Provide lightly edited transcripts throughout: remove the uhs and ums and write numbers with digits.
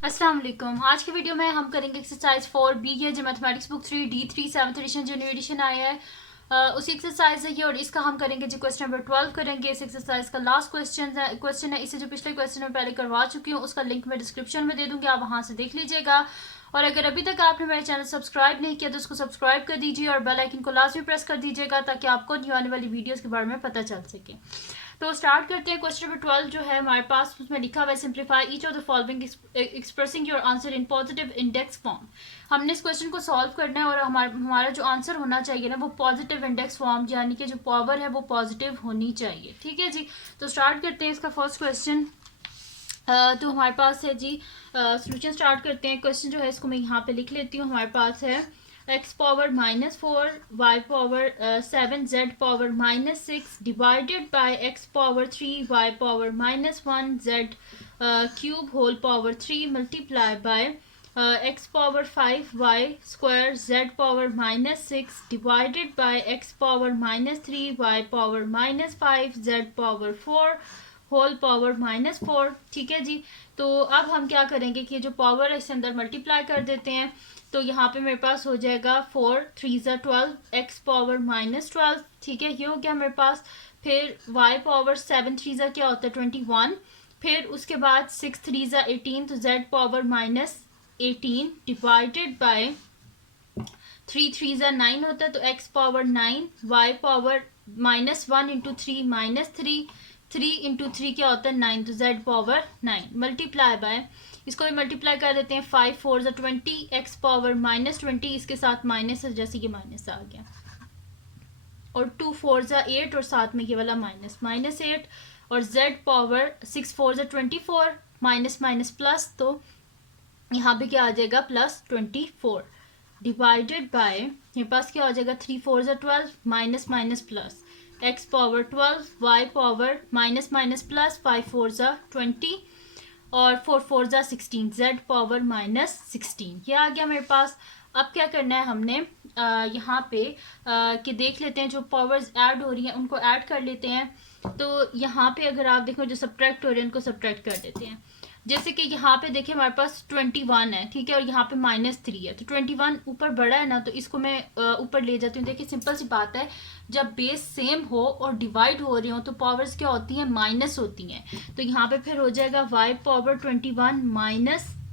अस्सलाम वालेकुम। आज की वीडियो में हम करेंगे एक्सरसाइज 4B है जो mathematics book 3D3 7th edition जो न्यू एडिशन आया है उसी एक्सरसाइज है ये और इसका हम करेंगे जी क्वेश्चन नंबर 12 करेंगे। इस एक्सरसाइज का लास्ट क्वेश्चन है। इसे जो पिछले क्वेश्चन में पहले करवा चुकी हूँ उसका लिंक मैं डिस्क्रिप्शन में दे दूंगी, आप वहां से देख लीजिएगा। और अगर अभी तक आपने मेरे चैनल सब्सक्राइब नहीं किया तो उसको सब्सक्राइब कर दीजिए और बेल आइकन को लाजमी प्रेस कर दीजिएगा ताकि आपको न्यू आने वाली वीडियोस के बारे में पता चल सके। तो स्टार्ट करते हैं। क्वेश्चन नंबर 12 जो है हमारे पास उसमें लिखा हुआ है simplify each of the following expressing your answer in positive index form. हमने इस क्वेश्चन को सॉल्व करना है और हमारा जो आंसर होना चाहिए ना वो पॉजिटिव इंडेक्स फॉर्म यानी कि जो पावर है वो पॉजिटिव होनी चाहिए। ठीक है जी, तो स्टार्ट करते हैं इसका फर्स्ट क्वेश्चन। तो हमारे पास है जी सोल्यूशन स्टार्ट करते हैं। क्वेश्चन जो है इसको मैं यहाँ पे लिख लेती हूँ। हमारे पास है x power -4 y power 7 z power -6 divided by x power 3 y power -1 z cube whole power 3 multiply by x power 5 y square z power -6 divided by x power -3 y power -5 z power 4 whole power -4। ठीक है जी, तो अब हम क्या करेंगे कि जो power है इसके अंदर मल्टीप्लाई कर देते हैं। तो यहाँ पे मेरे पास हो जाएगा 4 3 12 x पावर -12। ठीक है, ये हो गया मेरे पास। फिर y पावर 7 3 क्या होता है 21। फिर उसके बाद 6 3 18 तो z पावर -18 डिवाइडेड बाय 3 3 9 होता है तो x power 9 y power -1 into 3 -3 3 into 3 क्या होता है 9 तो z पावर 9 मल्टीप्लाई बाय इसको भी मल्टीप्लाई कर देते हैं 5 4 20 x पावर -20 इसके साथ माइनस है जैसे कि माइनस आ गया और 2 4 8 और साथ में ये वाला -8 और z power 6 4 24 minus minus plus तो यहाँ पे क्या आ जाएगा +24 डिवाइडेड बाय मेरे पास क्या हो जाएगा 3 4 12 minus minus plus x power 12 y power minus minus plus 5 4 20 और 4 4 16 z पावर -16 ये आ गया मेरे पास। अब क्या करना है हमने यहाँ पे कि देख लेते हैं जो पावर्स ऐड हो रही हैं उनको ऐड कर लेते हैं। तो यहाँ पे अगर आप देखो जो सब्ट्रैक्ट हो रहे हैं उनको सब्ट्रैक्ट कर देते हैं। जैसे कि यहाँ पे देखिए हमारे पास 21 है, ठीक है, और यहाँ पे -3 है तो 21 ऊपर बड़ा है ना तो इसको मैं ऊपर ले जाती हूँ। देखिए सिंपल सी बात है, जब बेस सेम हो और डिवाइड हो रही हो तो पावर्स क्या होती हैं माइनस होती हैं। तो यहाँ पे फिर हो जाएगा y पावर 21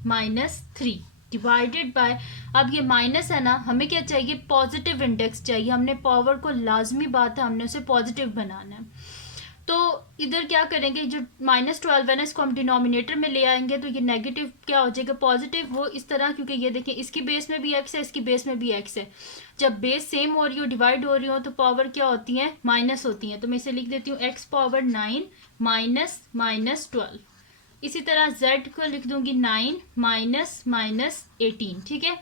-3 डिवाइडेड बाय अब ये माइनस है ना, हमें क्या चाहिए पॉजिटिव इंडेक्स चाहिए। हमने पावर को लाजमी बात है हमने उसे पॉजिटिव बनाना है। तो इधर क्या करेंगे जो -12 है ना इसको हम डिनोमिनेटर में ले आएंगे तो ये नेगेटिव क्या हो जाएगा पॉजिटिव वो इस तरह, क्योंकि ये देखिए इसकी बेस में भी x है इसकी बेस में भी x है। जब बेस सेम हो रही हो डिवाइड हो रही हो तो पावर क्या होती है माइनस होती है। तो मैं इसे लिख देती हूँ x पावर 9 -12। इसी तरह z को लिख दूंगी 9 -18। ठीक है,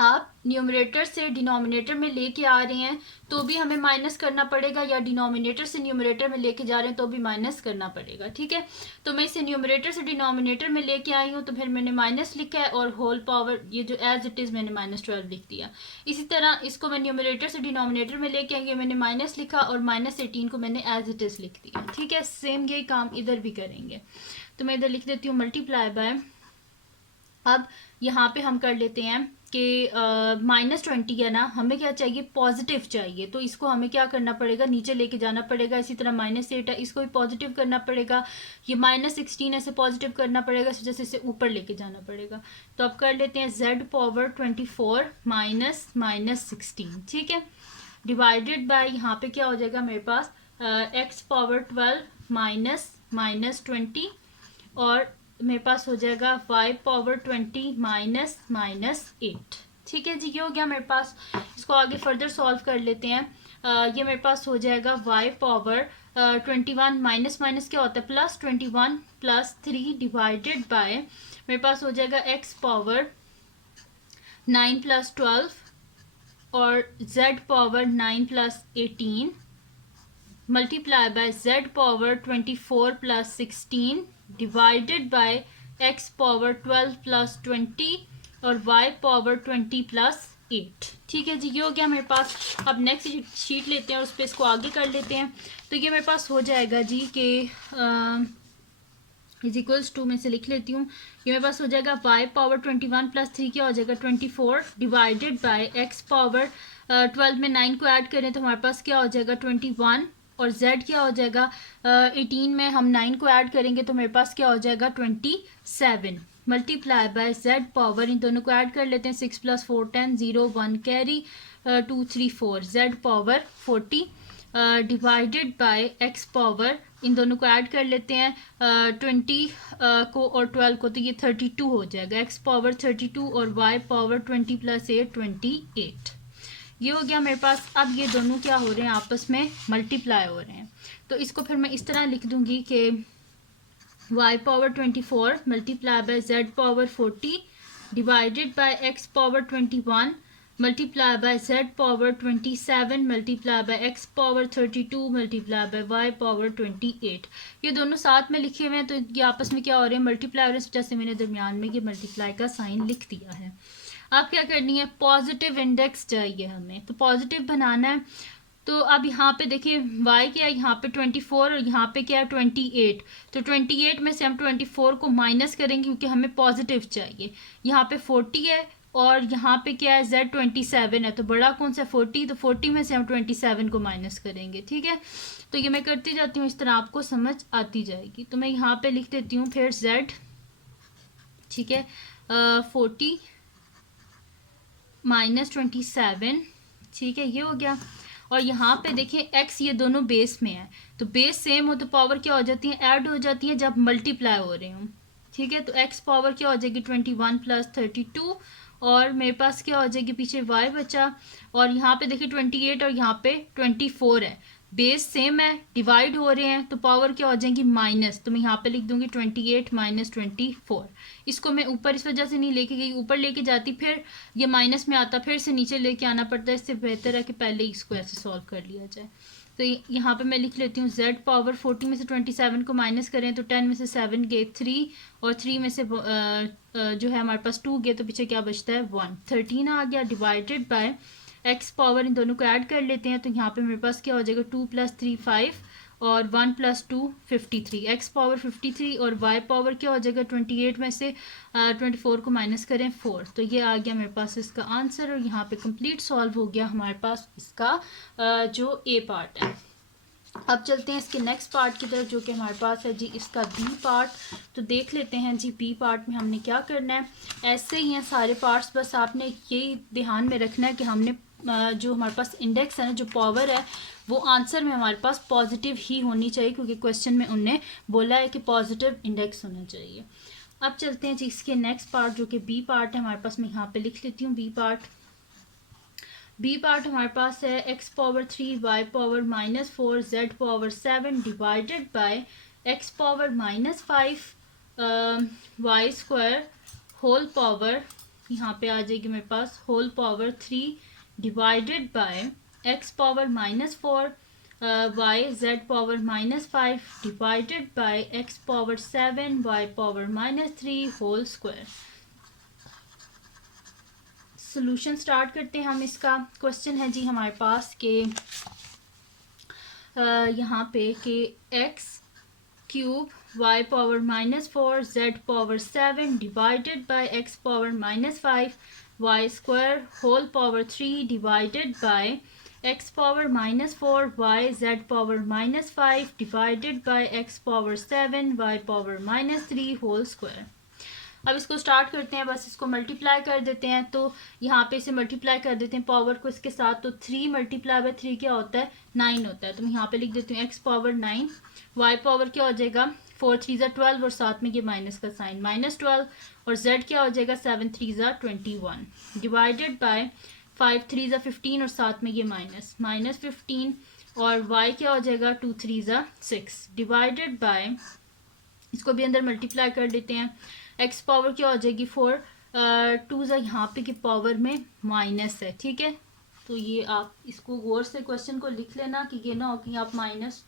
आप न्यूमरेटर से डिनोमिनेटर में लेके आ रहे हैं तो भी हमें माइनस करना पड़ेगा या डिनोमिनेटर से न्यूमरेटर में लेके जा रहे हैं तो भी माइनस करना पड़ेगा। ठीक है, तो मैं इसे न्यूमरेटर से डिनोमिनेटर में लेके आई हूँ तो फिर मैंने माइनस लिखा है और होल पावर ये जो एज इट इज़ मैंने -12 लिख दिया। इसी तरह इसको मैं न्यूमरेटर से डिनोमिनेटर में लेके आई, मैंने माइनस लिखा और -18 को मैंने एज इट इज़ लिख दिया। ठीक है, सेम यही काम इधर भी करेंगे। तो मैं इधर लिख देती हूँ मल्टीप्लाई बाय, अब यहाँ पे हम कर लेते हैं कि -20 है ना, हमें क्या चाहिए पॉजिटिव चाहिए। तो इसको हमें क्या करना पड़ेगा नीचे लेके जाना पड़ेगा। इसी तरह -8 है इसको भी पॉजिटिव करना पड़ेगा। ये -16 ऐसे पॉजिटिव करना पड़ेगा इस वजह से इसे ऊपर लेके जाना पड़ेगा। तो अब कर लेते हैं z पावर 24 -16। ठीक है, डिवाइडेड बाय यहाँ पे क्या हो जाएगा मेरे पास x पावर 12 -20 और मेरे पास हो जाएगा y पावर 20 -8। ठीक है जी, ये हो गया मेरे पास। इसको आगे फर्दर सॉल्व कर लेते हैं। ये मेरे पास हो जाएगा y पावर 21 माइनस माइनस क्या होता है +21 +3 डिवाइडेड बाय मेरे पास हो जाएगा x पावर 9 +12 और z power 9 +18 multiply by z power 24 +16 divided by x power 12 +20 और y पावर 20 +8। ठीक है जी, ये हो गया मेरे पास। अब नेक्स्ट शीट लेते हैं और उस पर इसको आगे कर लेते हैं। तो ये मेरे पास हो जाएगा जी कि इज इक्वल्स टू में से लिख लेती हूँ। ये मेरे पास हो जाएगा y पावर 21 प्लस 3 क्या हो जाएगा 24 डिवाइडेड बाय x पावर 12 में 9 को ऐड करें तो हमारे पास क्या हो जाएगा 21 और z क्या हो जाएगा 18 में हम 9 को ऐड करेंगे तो मेरे पास क्या हो जाएगा 27 मल्टीप्लाई बाय z पावर, इन दोनों को ऐड कर लेते हैं 6 plus 4 10 0 1 carry 2 3 4 z power 40 divided by x power, इन दोनों को ऐड कर लेते हैं 20 को और 12 को तो ये 32 हो जाएगा x पावर 32 और y पावर 20 प्लस 8 28। ये हो गया मेरे पास। अब ये दोनों क्या हो रहे हैं आपस में मल्टीप्लाई हो रहे हैं तो इसको फिर मैं इस तरह लिख दूंगी कि y power 24 multiply by z power 40 divided by x power 21 multiply by z power 27 multiply by x power 32 multiply by y power 28। ये दोनों साथ में लिखे हुए हैं तो ये आपस में क्या हो रहे हैं मल्टीप्लाई हो रहे हैं, जैसे मैंने दरमियान में ये मल्टीप्लाई का साइन लिख दिया है। अब क्या करनी है पॉजिटिव इंडेक्स चाहिए हमें, तो पॉजिटिव बनाना है। तो अब यहाँ पे देखिए y क्या है यहाँ पे 24 और यहाँ पे क्या है 28, तो 28 में से हम 24 को माइनस करेंगे क्योंकि हमें पॉजिटिव चाहिए। यहाँ पे 40 है और यहाँ पे क्या है z 27 है, तो बड़ा कौन सा 40, तो 40 में से हम 27 को माइनस करेंगे। ठीक है, तो ये मैं करती जाती हूँ, इस तरह आपको समझ आती जाएगी। तो मैं यहाँ पे लिख देती हूँ फिर z, ठीक है 40 माइनस 27, ठीक है ये हो गया। और यहाँ पे देखिए x ये दोनों बेस में है, तो बेस सेम हो तो पावर क्या हो जाती है ऐड हो जाती है जब मल्टीप्लाई हो रहे हो। ठीक है, तो x पावर क्या हो जाएगी 21 प्लस 32 और मेरे पास क्या हो जाएगी पीछे y बचा और यहाँ पे देखिए 28 और यहाँ पे 24 है, बेस सेम है डिवाइड हो रहे हैं तो पावर क्या हो जाएगी माइनस, तो मैं यहाँ पे लिख दूंगी 28 माइनस 24। इसको मैं ऊपर इस वजह से नहीं लेके गई, ऊपर लेके जाती फिर ये माइनस में आता, फिर से नीचे लेके आना पड़ता है, इससे बेहतर है कि पहले इसको ऐसे सॉल्व कर लिया जाए। तो यहाँ पे मैं लिख लेती हूँ z पावर 40 में से 27 को माइनस करें तो 10 में से 7 गए 3 और 3 में से जो है हमारे पास 2 गए तो पीछे क्या बचता है 1, 13 आ गया डिवाइडेड बाय x पावर, इन दोनों को ऐड कर लेते हैं तो यहाँ पे मेरे पास क्या हो जाएगा 2 प्लस 3 5 और 1 प्लस 2 53, x पावर 53 और y पावर क्या हो जाएगा 28 में से 24 को माइनस करें 4, तो ये आ गया मेरे पास इसका आंसर। और यहाँ पे कंप्लीट सॉल्व हो गया हमारे पास इसका जो ए पार्ट है। अब चलते हैं इसके नेक्स्ट पार्ट की तरफ जो कि हमारे पास है जी इसका बी पार्ट। तो देख लेते हैं जी बी पार्ट में हमने क्या करना है। ऐसे ही हैं सारे पार्ट्स, बस आपने यही ध्यान में रखना है कि हमने जो हमारे पास इंडेक्स है ना, जो पावर है वो आंसर में हमारे पास पॉजिटिव ही होनी चाहिए क्योंकि क्वेश्चन में उन्होंने बोला है कि पॉजिटिव इंडेक्स होना चाहिए। अब चलते हैं जी इसके नेक्स्ट पार्ट जो कि बी पार्ट है हमारे पास, मैं यहाँ पे लिख लेती हूँ बी पार्ट। बी पार्ट हमारे पास है x power 3 y power -4 z power 7 divided by x power -5 y square whole power, यहाँ पे आ जाएगी मेरे पास whole power 3 divided by x power -4 y z power -5 divided by x power 7 y power -3 whole square. Solution start करते हैं हम इसका। क्वेश्चन है जी हमारे पास के यहाँ पे कि x cube y power -4 z power 7 divided by x power -5 y square whole power 3 divided by x power -4 y z power -5 divided by x power 7 y power -3 whole square. अब इसको स्टार्ट करते हैं, बस इसको मल्टीप्लाई कर देते हैं। तो यहाँ पे इसे मल्टीप्लाई कर देते हैं पावर को इसके साथ, तो 3 मल्टीप्लाई बाय 3 क्या होता है 9 होता है। तो मैं यहाँ पे लिख देती हूँ x पावर 9, y पावर क्या हो जाएगा 4 3 12 और साथ में ये माइनस का साइन -12 और z क्या हो जाएगा 7 3 21 डिवाइडेड बाय 5 3 15 और साथ में ये -15 और y क्या हो जाएगा 2 3 6 डिवाइडेड बाय, इसको भी अंदर मल्टीप्लाई कर देते हैं। x पावर क्या हो जाएगी 4 2 यहाँ पे की पावर में माइनस है। ठीक है, तो ये आप इसको गौर से क्वेश्चन को लिख लेना कि ये ना हो कि आप माइनस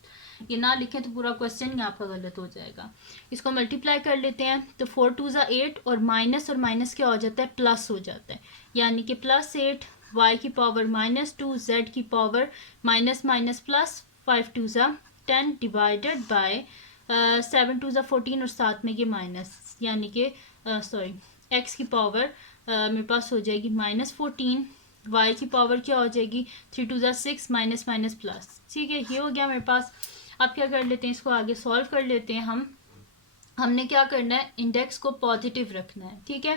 ये ना लिखें तो पूरा क्वेश्चन ही आपका गलत हो जाएगा। इसको मल्टीप्लाई कर लेते हैं तो 4 2 8 और माइनस क्या हो जाता है प्लस हो जाता है, यानी कि +8 y की पावर -2 z की power minus plus 5 2 10 divided bye 7 2 14 और साथ में ये माइनस, यानी कि सॉरी एक्स की पावर मेरे पास हो जाएगी -14, वाई की पावर क्या हो जाएगी 3 2 6 माइनस माइनस प्लस। ठीक है, ये हो गया मेरे पास। अब क्या कर लेते हैं, इसको आगे सॉल्व कर लेते हैं हमने क्या करना है, इंडेक्स को पॉजिटिव रखना है। ठीक है,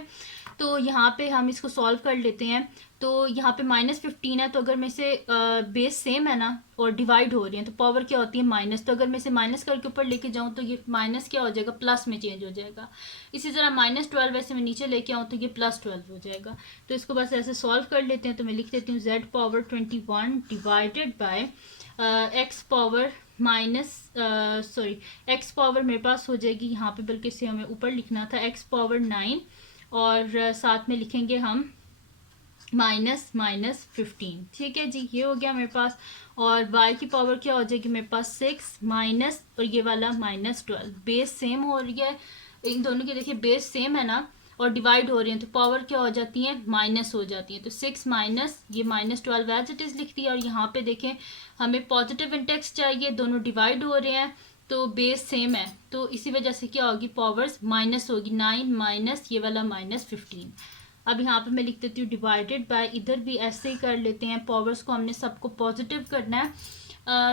तो यहाँ पे हम इसको सॉल्व कर लेते हैं। तो यहाँ पे -15 है, तो अगर मैं से बेस सेम है ना और डिवाइड हो रही है तो पावर क्या होती है माइनस, तो अगर मैं इसे माइनस करके ऊपर लेके जाऊँ तो ये माइनस क्या हो जाएगा, प्लस में चेंज हो जाएगा। इसी तरह -12 वैसे मैं नीचे लेके आऊँ तो ये +12 हो जाएगा। तो इसको बस ऐसे सॉल्व कर लेते हैं। तो मैं लिख देती हूँ z power 21 divided bye x power x power मेरे पास हो जाएगी यहाँ पे, बल्कि इसे हमें ऊपर लिखना था, एक्स पावर 9 और साथ में लिखेंगे हम -15। ठीक है जी, ये हो गया मेरे पास। और y की पावर क्या हो जाएगी मेरे पास 6 माइनस और ये वाला -12, बेस सेम हो रही है इन दोनों की, देखिए बेस सेम है ना और डिवाइड हो रही है तो पावर क्या हो जाती है, माइनस हो जाती है। तो 6 माइनस ये -12 एज इट इज़ लिख दिया। और यहाँ पे देखें हमें पॉजिटिव इंडेक्स चाहिए, दोनों डिवाइड हो रहे हैं तो बेस सेम है, तो इसी वजह से क्या होगी, पावर्स माइनस होगी, 9 माइनस ये वाला -15। अब यहाँ पे मैं लिख देती हूँ डिवाइडेड बाय, इधर भी ऐसे ही कर लेते हैं, पावर्स को हमने सबको पॉजिटिव करना है।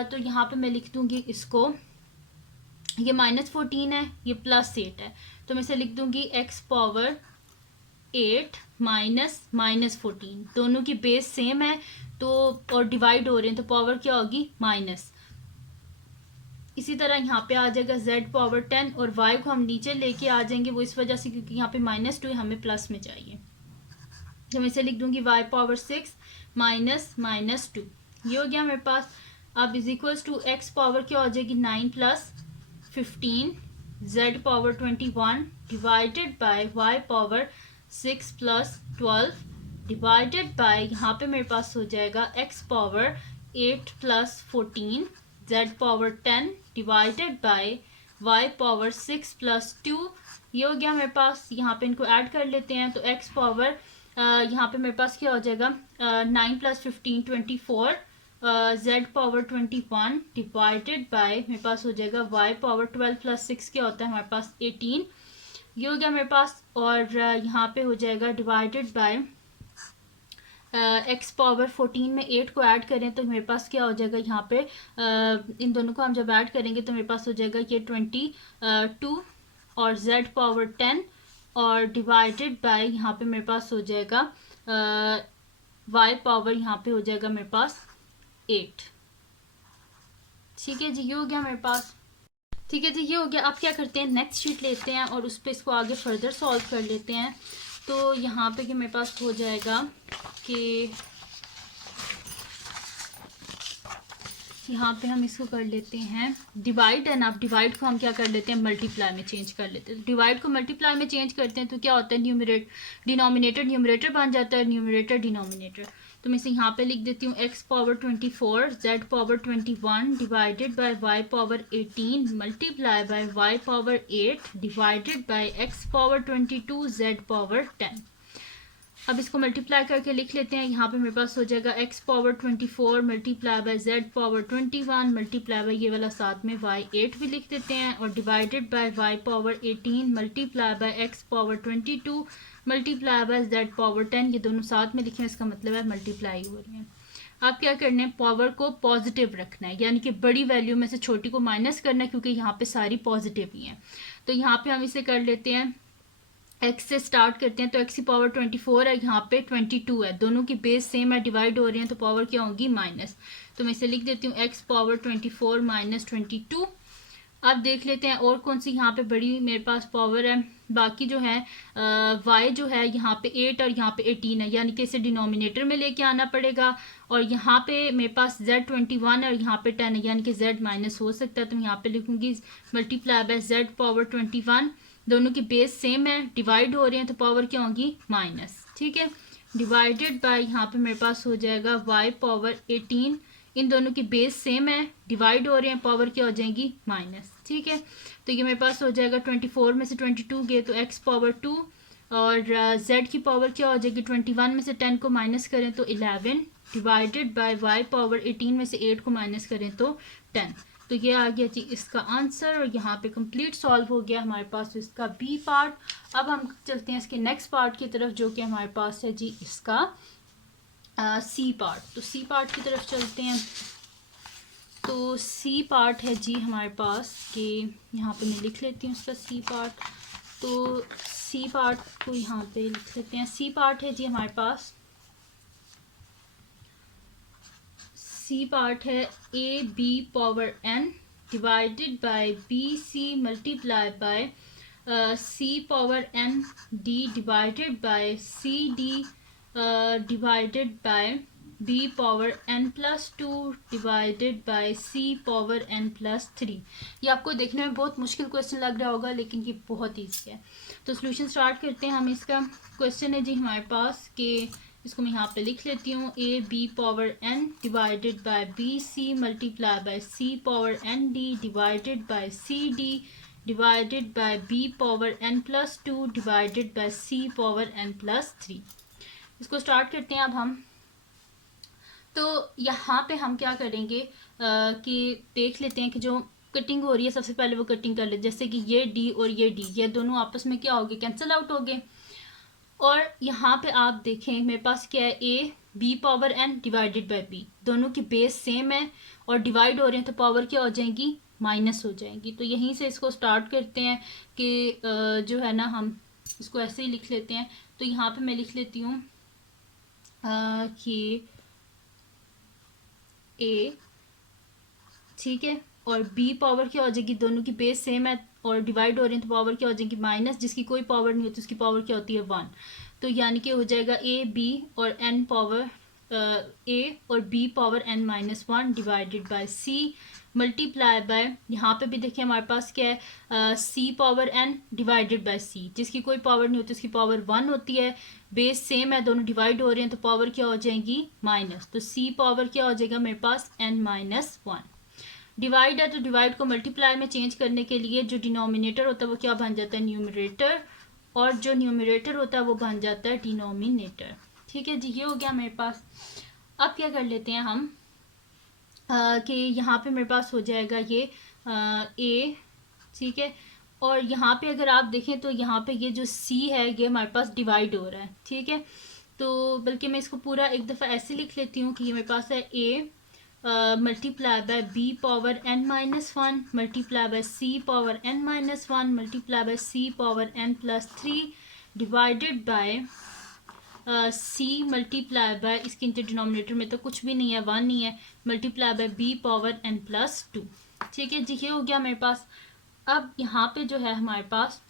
तो यहाँ पे मैं लिख दूँगी इसको, ये -14 है, ये +8 है, तो मैं इसे लिख दूँगी x पावर 8 माइनस -14, दोनों की बेस सेम है तो और डिवाइड हो रहे हैं तो पावर क्या होगी, माइनस। इसी तरह यहाँ पे आ जाएगा z पावर 10 और y को हम नीचे लेके आ जाएंगे, वो इस वजह से क्योंकि यहाँ पे -2 हमें प्लस में चाहिए। तो मैं इसे लिख दूंगी y पावर 6 माइनस -2, ये हो गया मेरे पास। अब is equals to x power क्या हो जाएगी 9 plus 15 z power 21 divided by y power 6 plus 12 divided by, यहाँ पे मेरे पास हो जाएगा x power 8 plus 14 z power 10 divided by y power 6 plus 2, ये हो गया मेरे पास। यहाँ पे इनको ऐड कर लेते हैं तो x पावर यहाँ पे मेरे पास क्या हो जाएगा 9 plus 15 24 z power 21 divided by मेरे पास हो जाएगा y पावर 12 प्लस 6 क्या होता है हमारे पास 18, ये हो गया मेरे पास। और यहाँ पे हो जाएगा डिवाइडेड बाय x पावर 14 में 8 को ऐड करें तो मेरे पास क्या हो जाएगा, यहाँ पे इन दोनों को हम जब ऐड करेंगे तो मेरे पास हो जाएगा ये 22 और z पावर 10 और डिवाइडेड बाय यहाँ पे मेरे पास हो जाएगा y पावर यहाँ पे हो जाएगा मेरे पास 8। ठीक है जी, ये हो गया मेरे पास। ठीक है जी, ये हो गया। अब क्या करते हैं, नेक्स्ट शीट लेते हैं और उस पर इसको आगे फर्दर सॉल्व कर लेते हैं। तो यहाँ पे कि मेरे पास हो जाएगा कि यहाँ पे हम इसको कर लेते हैं डिवाइड है ना, अब डिवाइड को हम क्या कर लेते हैं, मल्टीप्लाई में चेंज कर लेते हैं। तो डिवाइड को मल्टीप्लाई में चेंज करते हैं तो क्या होता है, डिनोमिनेटर न्यूमरेटर बन जाता है, न्यूमरेटर डिनोमिनेटर। तो मैं इसे यहाँ पे लिख देती हूँ x power 24 z power 21 divided by y power 18 multiply by y power 8 divided by x power 22 z power 10। अब इसको मल्टीप्लाई करके लिख लेते हैं। यहाँ पे मेरे पास हो जाएगा x power 24 multiply by z power 21 multiply by ये वाला साथ में y8 भी लिख देते हैं और divided by y power 18 multiply by x power 22 multiply by z power 10, ये दोनों साथ में लिखे, इसका मतलब है मल्टीप्लाई हो रही है। अब क्या करना है, पावर को पॉजिटिव रखना है, यानी कि बड़ी वैल्यू में से छोटी को माइनस करना है क्योंकि यहाँ पे सारी पॉजिटिव ही हैं। तो यहाँ पे हम इसे कर लेते हैं, x से स्टार्ट करते हैं। तो x की पावर 24 है, यहाँ पे 22 है, दोनों की बेस सेम है, डिवाइड हो रही हैं तो पावर क्या होगी, माइनस। तो मैं इसे लिख देती हूँ x पावर 24 माइनस 22। अब देख लेते हैं और कौन सी यहाँ पे बड़ी मेरे पास पावर है। बाकी जो है y जो है यहाँ पे 8 और यहाँ पे 18 है, यानी कि इसे डिनोमिनेटर में लेके आना पड़ेगा। और यहाँ पे मेरे पास z 21 और यहाँ पे 10 है, यानी कि z माइनस हो सकता है। तो मैं यहाँ पे लिखूँगी मल्टीप्लाई बाय z पावर 21, दोनों की बेस सेम है, डिवाइड हो रहे हैं तो पावर क्या होगी, माइनस। ठीक है, डिवाइडेड बाय यहाँ पे मेरे पास हो जाएगा y पावर 18, इन दोनों की बेस सेम है, डिवाइड हो रहे हैं, पावर क्या हो जाएगी, माइनस। ठीक है, तो ये मेरे पास हो जाएगा 24 में से 22 गए तो x पावर 2 और z की पावर क्या हो जाएगी, 21 में से 10 को माइनस करें तो 11 डिवाइडेड बाय y पावर 18 में से 8 को माइनस करें तो 10। तो ये आ गया जी इसका आंसर, और यहाँ पे कंप्लीट सॉल्व हो गया हमारे पास इसका बी पार्ट। अब हम चलते हैं इसके नेक्स्ट पार्ट की तरफ, जो कि हमारे पास है जी इसका सी पार्ट। तो सी पार्ट की तरफ चलते हैं। तो सी पार्ट है जी हमारे पास कि यहाँ पे मैं लिख लेती हूँ उसका सी पार्ट। तो सी पार्ट को यहाँ पे लिख लेते हैं। सी पार्ट है जी हमारे पास, सी पार्ट है a b power n divided by b c multiply by C power n d divided by c d divided by B power N plus two divided by C power N plus three. ये आपको देखने में बहुत मुश्किल question लग रहा होगा, लेकिन ये बहुत ईजी है। तो सोल्यूशन स्टार्ट करते हैं हम। इसका क्वेश्चन है जी हमारे पास कि इसको मैं यहाँ पे लिख लेती हूँ, a b power n divided by b c multiply by C power n d divided by c d divided by B power N plus two divided by C power N plus three. इसको start करते हैं अब हम। तो यहाँ पे हम क्या करेंगे कि देख लेते हैं कि जो कटिंग हो रही है सबसे पहले वो कटिंग कर ले। जैसे कि ये डी और ये डी, ये दोनों आपस में क्या हो गए, कैंसिल आउट हो गए। और यहाँ पे आप देखें मेरे पास क्या है, a b power n divided by b, दोनों की बेस सेम है और डिवाइड हो रहे हैं, तो पावर क्या हो जाएंगी, माइनस हो जाएंगी। तो यहीं से इसको स्टार्ट करते हैं कि जो है ना हम इसको ऐसे ही लिख लेते हैं। तो यहाँ पे मैं लिख लेती हूँ कि ए, ठीक है, और बी पावर क्या हो जाएगी, दोनों की बेस सेम है और डिवाइड हो रहे हैं, तो पावर क्या हो जाएगी, माइनस। जिसकी कोई पावर नहीं होती उसकी पावर क्या होती है, वन। तो यानी कि हो जाएगा ए बी और एन पावर ए और b power N minus one divided by C multiply by, यहाँ पे भी देखिए हमारे पास क्या है, c power n divided by c. जिसकी कोई पावर नहीं होती उसकी पावर वन होती है, बेस सेम है, दोनों डिवाइड हो रहे हैं, तो पावर क्या हो जाएगी, माइनस। तो सी पावर क्या हो जाएगा मेरे पास, एन माइनस वन। डिवाइड है तो डिवाइड को मल्टीप्लाई में चेंज करने के लिए जो डिनोमिनेटर होता है वो क्या बन जाता है, न्यूमरेटर, और जो न्यूमरेटर होता है वो बन जाता है डिनोमिनेटर। ठीक है जी, ये हो गया मेरे पास। अब क्या कर लेते हैं हम कि यहाँ पे मेरे पास हो जाएगा ये ए, ठीक है, और यहाँ पे अगर आप देखें तो यहाँ पे ये जो सी है ये हमारे पास डिवाइड हो रहा है, ठीक है। तो बल्कि मैं इसको पूरा एक दफ़ा ऐसे लिख लेती हूँ कि ये मेरे पास है A multiply by B power N minus one multiply by C power N minus one multiply by C power N plus three divided by C multiply by, इसके इंटर डिनोमिनेटर में तो कुछ भी नहीं है, वन नहीं है, multiply by B power N plus two. ठीक है जी, ये हो गया मेरे पास। अब यहाँ पे जो है हमारे पास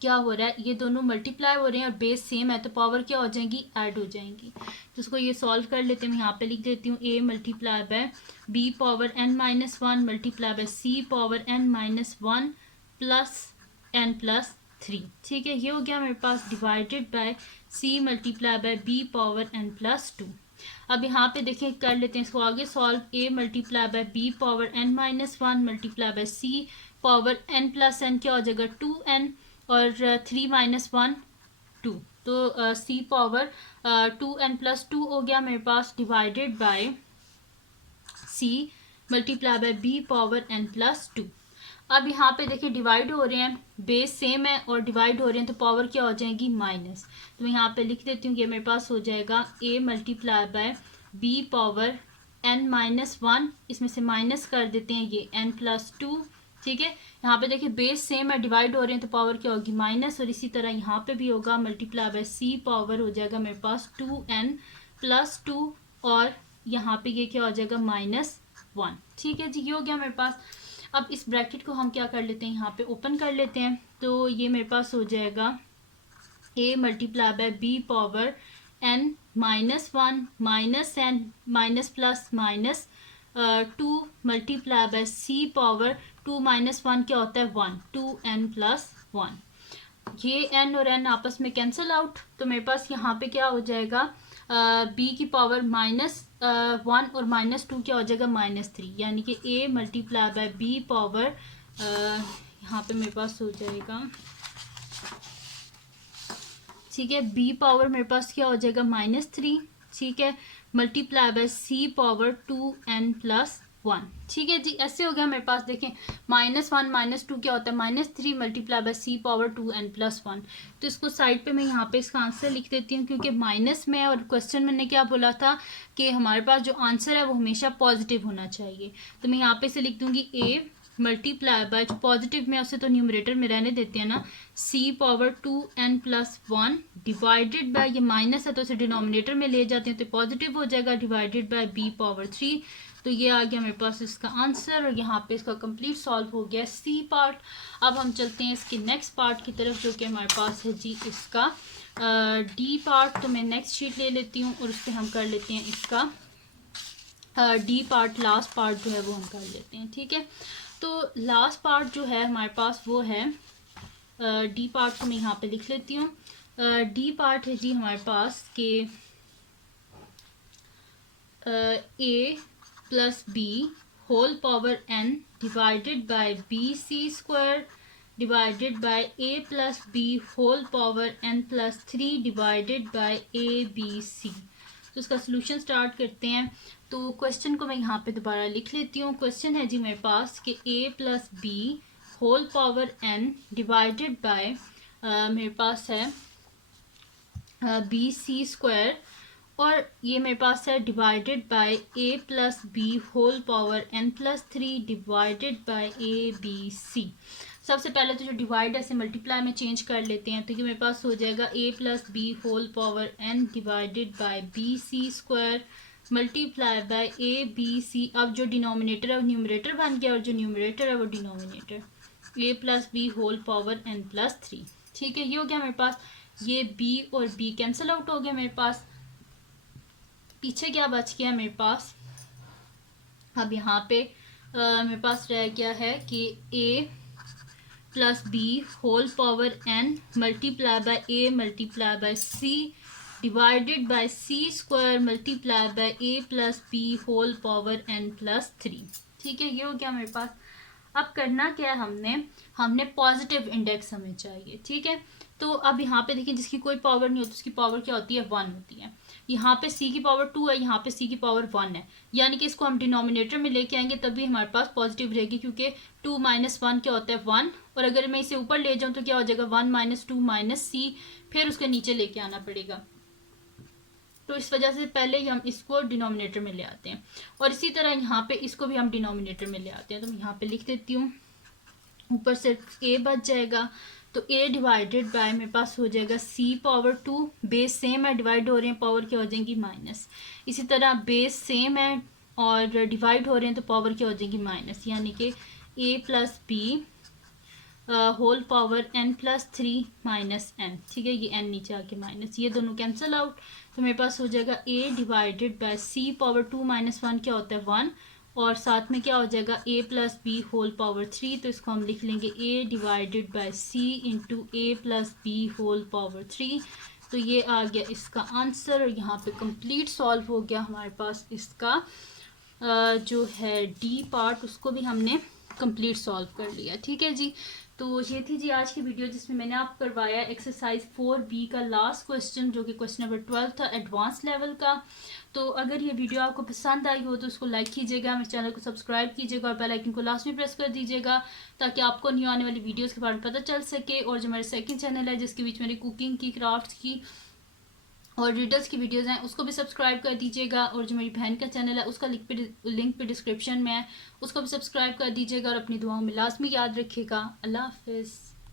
क्या हो रहा है, ये दोनों मल्टीप्लाई हो रहे हैं और बेस सेम है, तो पावर क्या हो जाएंगी, ऐड हो जाएंगी। तो उसको ये सॉल्व कर लेते हैं। मैं यहाँ पे लिख देती हूँ A multiply by B power N minus one multiply by C power N minus one plus N plus three. ठीक है, ये हो गया मेरे पास divided by C multiply by B power N plus two. अब यहाँ पे देखें कर लेते हैं इसको आगे solve. A multiply by B power N minus one multiply by C power N plus N क्या हो जाएगा, टू एन, और थ्री माइनस वन टू, तो C power two N plus two हो गया मेरे पास divided by C multiply by B power N plus two. अब यहाँ पे देखिए डिवाइड हो रहे हैं, बेस सेम है और डिवाइड हो रहे हैं, तो पावर क्या हो जाएगी, माइनस। तो मैं यहाँ पे लिख देती हूँ, ये मेरे पास हो जाएगा A multiply by B power N minus one, इसमें से माइनस कर देते हैं ये एन प्लस टू। ठीक है, यहाँ पे देखिए बेस सेम है, डिवाइड हो रहे हैं, तो पावर क्या होगी, माइनस। और इसी तरह यहाँ पे भी होगा मल्टीप्लाई बाय सी पावर हो जाएगा मेरे पास टू एन प्लस टू, और यहाँ पे ये क्या हो जाएगा, माइनस वन। ठीक है जी, ये हो गया मेरे पास। अब इस ब्रैकेट को हम क्या कर लेते हैं, यहाँ पे ओपन कर लेते हैं। तो ये मेरे पास हो जाएगा A multiply by B power N minus one minus N minus plus minus two multiply by C power two minus one क्या होता है, one, two N plus one. ये एन और एन आपस में कैंसिल आउट, तो मेरे पास यहाँ पे क्या हो जाएगा, बी की पावर माइनस वन और माइनस टू क्या हो जाएगा, माइनस थ्री। यानी कि ए मल्टीप्लाई बाय बी पावर यहाँ पे मेरे पास हो जाएगा, ठीक है, बी पावर मेरे पास क्या हो जाएगा, माइनस थ्री। ठीक है, multiply by C power two N plus 1। ठीक है जी, ऐसे हो गया मेरे पास। देखें -1 -2 क्या होता है, -3 multiply by c power 2n+1। तो इसको साइड पे मैं यहाँ पे इसका आंसर लिख देती हूँ, क्योंकि माइनस में और क्वेश्चन में ने क्या बोला था कि हमारे पास जो आंसर है वो हमेशा पॉजिटिव होना चाहिए। तो मैं यहाँ पे से लिख दूंगी a मल्टीप्लाई बाय, जो पॉजिटिव में उसे तो न्यूमरेटर में रहने देते हैं ना, c power 2n+1 divided by, ये माइनस है तो इसे डिनोमिनेटर में ले जाते हैं तो पॉजिटिव हो जाएगा, डिवाइडेड बाय b पावर 3। तो ये आ गया मेरे पास इसका आंसर, और यहाँ पे इसका कंप्लीट सॉल्व हो गया सी पार्ट। अब हम चलते हैं इसके नेक्स्ट पार्ट की तरफ, जो कि हमारे पास है जी इसका डी पार्ट। तो मैं नेक्स्ट शीट ले लेती हूँ और उस पर हम कर लेते हैं इसका डी पार्ट, लास्ट पार्ट जो है वो हम कर लेते हैं। ठीक है, तो लास्ट पार्ट जो है हमारे पास वो है डी पार्ट को मैं यहाँ पे लिख लेती हूँ। डी पार्ट है जी हमारे पास के a plus b whole power n divided by b c square divided by a plus b whole power n+3 divided by a b c. तो इसका सोल्यूशन स्टार्ट करते हैं। तो क्वेश्चन को मैं यहाँ पे दोबारा लिख लेती हूँ। क्वेश्चन है जी मेरे पास कि a plus b whole power n divided by मेरे पास है बी सी स्क्वायर, और ये मेरे पास है divided by a plus b whole power n+3 divided by a b c. सबसे पहले तो जो डिवाइड है इसे मल्टीप्लाई में चेंज कर लेते हैं। तो ये मेरे पास हो जाएगा a plus b whole power n divided by b c square multiply by a b c. अब जो डिनोमिनेटर है वो न्यूमरेटर बन गया और जो न्यूमरेटर है वो denominator, a plus b whole power n+3। ठीक है, ये हो गया मेरे पास। ये b और b कैंसिल आउट हो गया मेरे पास। पीछे क्या बच गया मेरे पास, अब यहाँ पे मेरे पास रह गया है कि a plus b whole power n multiply by a multiply by c divided by c square multiply by a plus b whole power n+3। ठीक है, ये हो गया मेरे पास। अब करना क्या है, हमने पॉजिटिव इंडेक्स हमें चाहिए। ठीक है, तो अब यहाँ पे देखिए जिसकी कोई पावर नहीं होती उसकी पावर क्या होती है, 1 होती है। यहाँ पे c की पावर 2 है, यहाँ पे c की पावर 1 है, यानी कि इसको हम डिनोमिनेटर में लेके आएंगे तभी हमारे पास पॉजिटिव रहेगी, क्योंकि 2 - 1 क्या होता है 1। और अगर मैं इसे ऊपर ले जाऊँ तो क्या हो जाएगा 1 - 2 - c, फिर उसके नीचे लेके आना पड़ेगा। तो इस वजह से पहले ही हम इसको डिनोमिनेटर में ले आते हैं, और इसी तरह यहाँ पे इसको भी हम डिनोमिनेटर में ले आते हैं। तो मैं यहाँ पे लिख देती हूँ, ऊपर सिर्फ a बच जाएगा, तो a डिवाइडेड बाय मेरे पास हो जाएगा c पावर 2। बेस सेम है, डिवाइड हो रहे हैं, पावर क्या हो जाएंगी माइनस। इसी तरह बेस सेम है और डिवाइड हो रहे हैं तो पावर क्या हो जाएगी माइनस, यानी कि a plus b whole power n+3 minus n। ठीक है, ये n नीचे आके माइनस, ये दोनों कैंसिल आउट। तो मेरे पास हो जाएगा a divided by c power 2 - 1 क्या होता है 1, और साथ में क्या हो जाएगा a plus b whole power 3। तो इसको हम लिख लेंगे a divided by c into a plus b whole power 3। तो ये आ गया इसका आंसर, और यहाँ पे कंप्लीट सॉल्व हो गया हमारे पास इसका जो है डी पार्ट, उसको भी हमने कंप्लीट सॉल्व कर लिया। ठीक है जी, तो ये थी जी आज की वीडियो जिसमें मैंने आपको करवाया एक्सरसाइज 4B का लास्ट क्वेश्चन, जो कि क्वेश्चन नंबर 12 था एडवांस लेवल का। तो अगर ये वीडियो आपको पसंद आई हो तो उसको लाइक कीजिएगा, मेरे चैनल को सब्सक्राइब कीजिएगा और बेल आइकन को लास्ट में प्रेस कर दीजिएगा, ताकि आपको न्यू आने वाली वीडियोस के बारे में पता चल सके। और जो मेरे सेकंड चैनल है जिसके बीच मेरी कुकिंग की, क्राफ्ट्स की और रिडल्स की वीडियोस हैं, उसको भी सब्सक्राइब कर दीजिएगा। और जो मेरी बहन का चैनल है उसका लिंक पे डिस्क्रिप्शन में है, उसको भी सब्सक्राइब कर दीजिएगा। और अपनी दुआओं में लाजमी याद रखिएगा। अल्लाह हाफिज़।